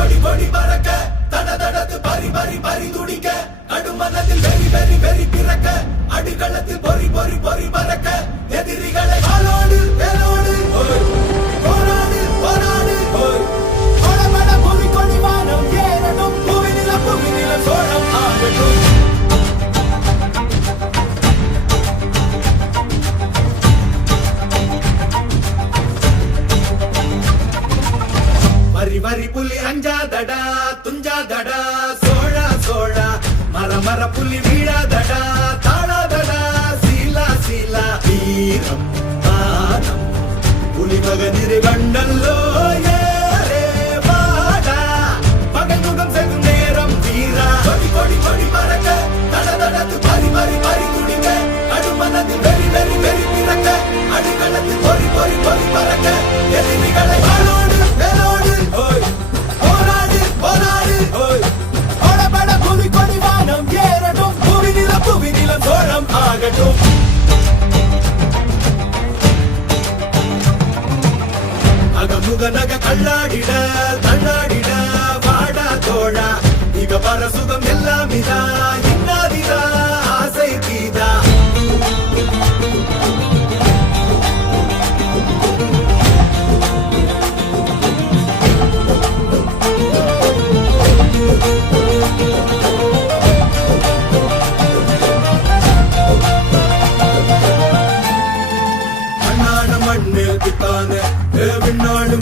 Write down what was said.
கொடி கொடி பறக்க தட தடத்து பறி பறி பறி துடிக்க கடுமனத்தில் வெறி வெறி வெறி பிறக்க அடிகளத்தில் பொறி பொறி பொறி பறக்க எதிரிகளை காலோடு வேலோடு போராடு போராடு கொடபட புலி கொடி வானம் ஏறணும் புவிநில சோழம் ஆகட்டும். வரி வரி புலி அஞ்சாதடா துஞ்சாதடா சோழா சோழா மர மர புலி வீழாதடா தாழாதடா சீலா சீலா வீரம் மானம் புலி மகனிரு கண்டல்லோ ஏரே வாடா பகல் முகம் செல்லும் நேரம் வீரா கொடி கொடி கொடி பறக்க தட தடத்து பறி பறி பறி துடிக்க கடுமனத்தில் வெறி வெறி வெறி பிறக்க அடிகளத்தில் பொறி பொறி பொறி பறக்க எதிரிகளை வாளோடு வேலோடு போராடு போராடு கொடபட புலி கொடி வானம் ஏறட்டும் புவிநில சோழம் ஆகட்டும். அகமுக நக கல்லாடிட தள்ளாடிட வாடா தோழா இக பர சுகம் எல்லாம் இதா